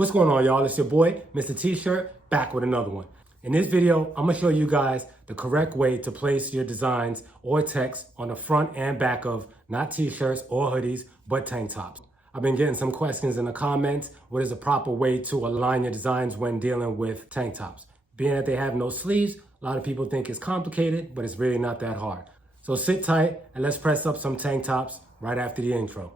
What's going on, y'all? It's your boy, Mr. T-Shirt, back with another one. In this video, I'm gonna show you guys the correct way to place your designs or text on the front and back of not t-shirts or hoodies, but tank tops. I've been getting some questions in the comments. What is the proper way to align your designs when dealing with tank tops? Being that they have no sleeves, a lot of people think it's complicated, but it's really not that hard. So sit tight and let's press up some tank tops right after the intro.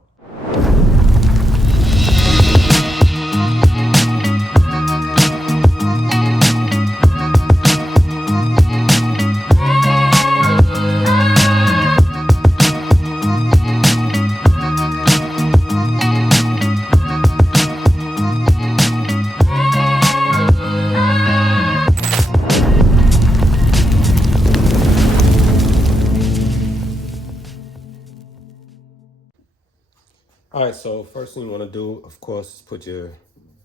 All right, so first thing you want to do, of course, is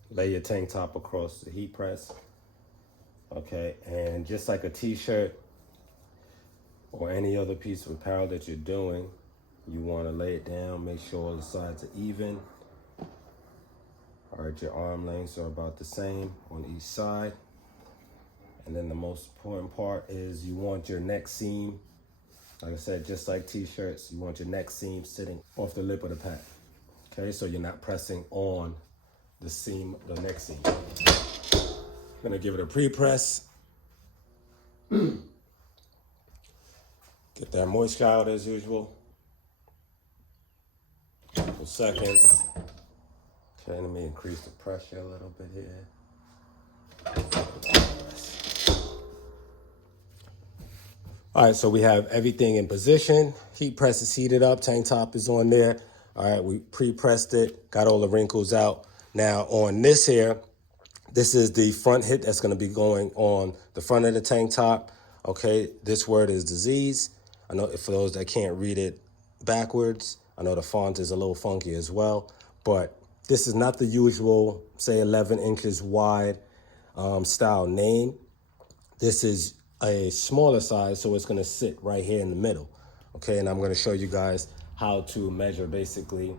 lay your tank top across the heat press. Okay, and just like a t-shirt or any other piece of apparel that you're doing, you want to lay it down, make sure all the sides are even. All right, your arm lengths are about the same on each side. And then the most important part is you want your neck seam, like I said, just like t-shirts, you want your neck seam sitting off the lip of the pad. Okay, so you're not pressing on the seam, the neck seam. I'm gonna give it a pre-press. Get that moisture out as usual. Couple seconds. Okay, let me increase the pressure a little bit here. All right, so we have everything in position. Heat press is heated up, tank top is on there. All right, we pre-pressed it, got all the wrinkles out. Now on this here, this is the front hit that's gonna be going on the front of the tank top. Okay, this word is disease. I know for those that can't read it backwards, I know the font is a little funky as well, but this is not the usual, say 11 inches wide style name. This is a smaller size, so it's gonna sit right here in the middle. Okay, and I'm gonna show you guys how to measure basically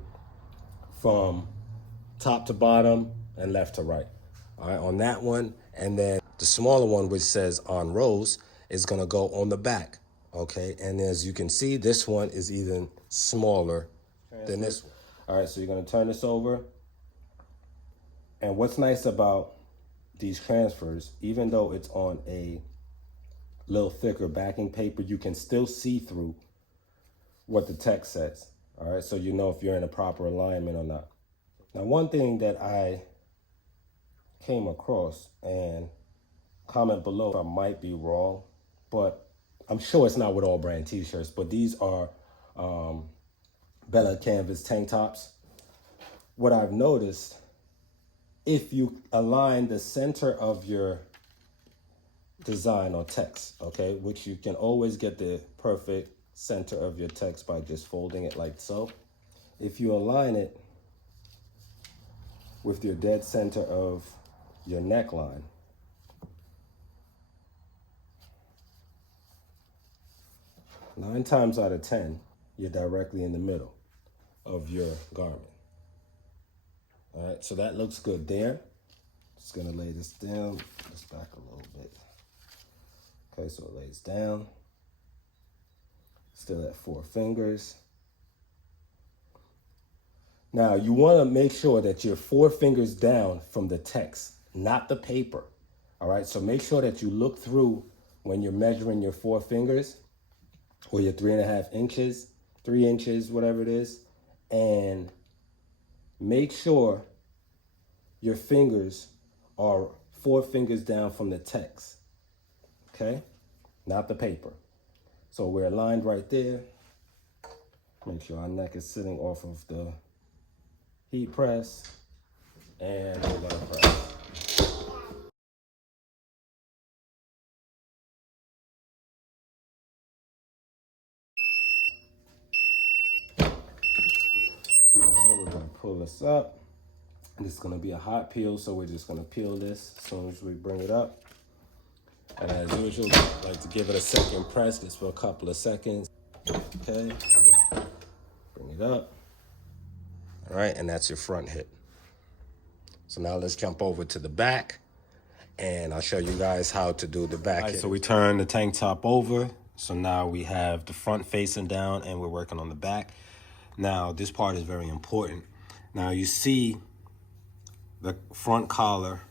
from top to bottom and left to right. All right, on that one. And then the smaller one, which says on rows, is gonna go on the back. Okay, and as you can see, this one is even smaller than this one. All right, so you're gonna turn this over. And what's nice about these transfers, even though it's on a little thicker backing paper, you can still see through what the text says. All right, so you know if you're in a proper alignment or not. Now, one thing that I came across, and comment below if I might be wrong, but I'm sure it's not with all brand t-shirts, but these are Bella Canvas tank tops. What I've noticed, if you align the center of your design or text, okay, which you can always get the perfect center of your text by just folding it like so. If you align it with your dead center of your neckline, nine times out of 10, you're directly in the middle of your garment. All right, so that looks good there. Just gonna lay this down, this back a little bit. Okay, so it lays down. Still at 4 fingers. Now you wanna make sure that you're 4 fingers down from the text, not the paper. All right, so make sure that you look through when you're measuring your 4 fingers or your 3.5 inches, 3 inches, whatever it is, and make sure your fingers are 4 fingers down from the text, okay? Not the paper. So we're aligned right there. Make sure our neck is sitting off of the heat press, and we're gonna press. We're gonna pull this up. And it's gonna be a hot peel, so we're just gonna peel this as soon as we bring it up. And as usual, I like to give it a second press, just for a couple of seconds. Okay, bring it up. All right, and that's your front hip. So now let's jump over to the back and I'll show you guys how to do the back. All right, so we turn the tank top over. So now we have the front facing down and we're working on the back. Now this part is very important. Now you see the front collar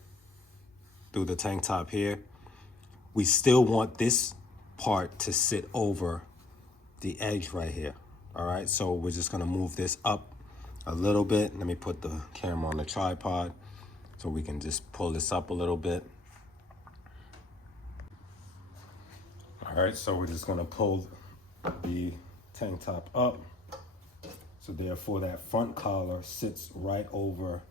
through the tank top here. We still want this part to sit over the edge right here. All right, so we're just gonna move this up a little bit. Let me put the camera on the tripod so we can just pull this up a little bit. All right, so we're just gonna pull the tank top up. So therefore that front collar sits right over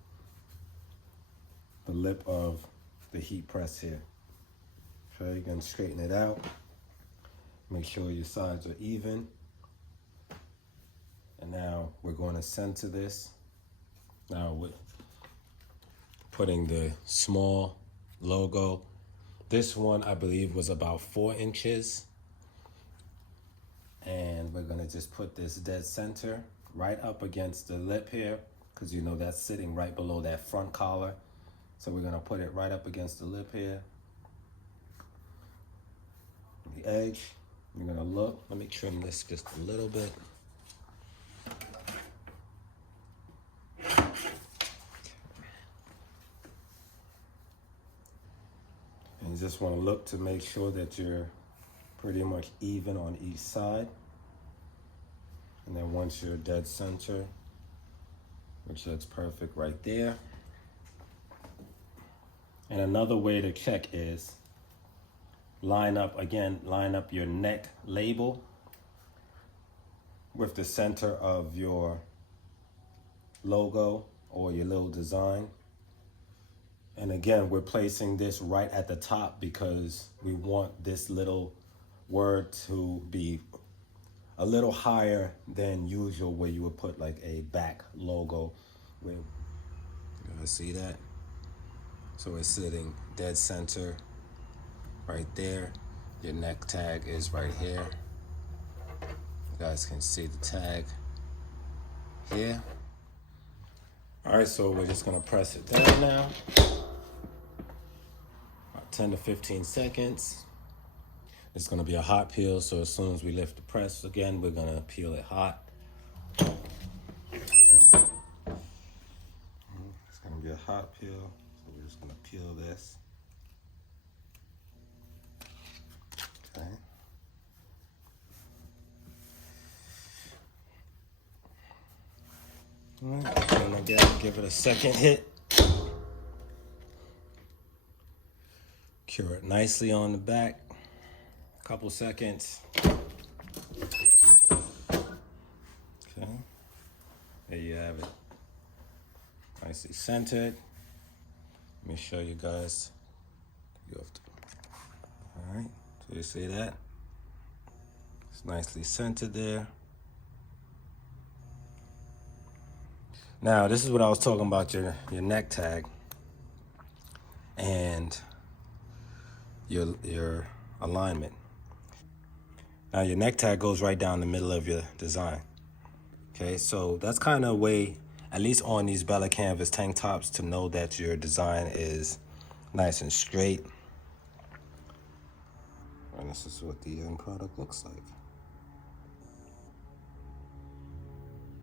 the lip of the heat press here. Okay, you're gonna straighten it out. Make sure your sides are even. And now we're going to center this. Now we're putting the small logo. This one I believe was about 4 inches. And we're gonna just put this dead center right up against the lip here, because you know that's sitting right below that front collar. So we're gonna put it right up against the lip here. The edge, you're gonna look, let me trim this just a little bit. And you just wanna look to make sure that you're pretty much even on each side. And then once you're dead center, which looks perfect right there. And another way to check is line up your neck label with the center of your logo or your little design. And again, we're placing this right at the top because we want this little word to be a little higher than usual, where you would put like a back logo. You guys see that? So it's sitting dead center right there. Your neck tag is right here. You guys can see the tag here. All right, so we're just gonna press it down now. About 10 to 15 seconds. It's gonna be a hot peel, so as soon as we lift the press again, we're gonna peel it hot. It's gonna be a hot peel, so we're just gonna peel this. Okay. All right, and again, give it a second hit. Cure it nicely on the back. Couple seconds. Okay, there you have it. Nicely centered. Let me show you guys. All right, so you see that? It's nicely centered there. Now, this is what I was talking about, your neck tag and your alignment. Now your neck tag goes right down the middle of your design. Okay, so that's kind of a way, at least on these Bella Canvas tank tops, to know that your design is nice and straight. And this is what the end product looks like.